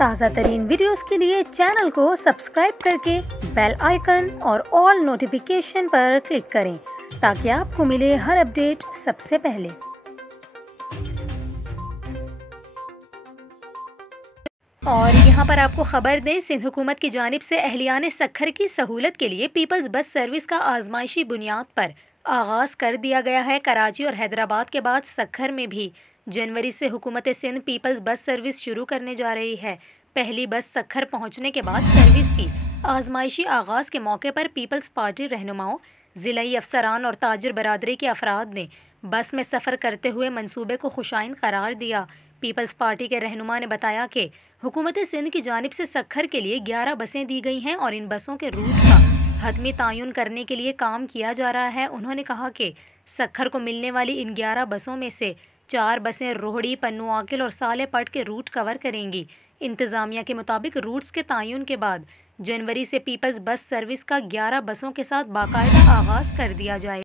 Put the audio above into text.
ताज़ा तरीन वीडियोस के लिए चैनल को सब्सक्राइब करके बेल आइकन और ऑल नोटिफिकेशन पर क्लिक करें ताकि आपको मिले हर अपडेट सबसे पहले। और यहाँ पर आपको खबर दें, सिंध हुकूमत की जानिब से अहलियान सखर की सहूलत के लिए पीपल्स बस सर्विस का आजमाइशी बुनियाद पर आगाज़ कर दिया गया है। कराची और हैदराबाद के बाद सखर में भी जनवरी से हुकूमत सिंध पीपल्स बस सर्विस शुरू करने जा रही है। पहली बस सखर पहुँचने के बाद सर्विस की आजमाइशी आगाज़ के मौके पर पीपल्स पार्टी रहनुमाओं, ज़िलाई अफसरान और ताजिर बरादरी के अफराद ने बस में सफ़र करते हुए मंसूबे को खुशाइन करार दिया। पीपल्स पार्टी के रहनुमा ने बताया कि हुकूमत सिंध की जानिब से सखर के लिए 11 बसें दी गई हैं और इन बसों के रूट का हतमी तयन करने के लिए काम किया जा रहा है। उन्होंने कहा कि सखर को मिलने वाली इन 11 बसों में से 4 बसें रोहड़ी, पन्नू आकिल और सालेपट के रूट कवर करेंगी। इंतज़ामिया के मुताबिक रूट्स के तयन के बाद जनवरी से पीपल्स बस सर्विस का 11 बसों के साथ बाकायदा आगाज़ कर दिया जाए।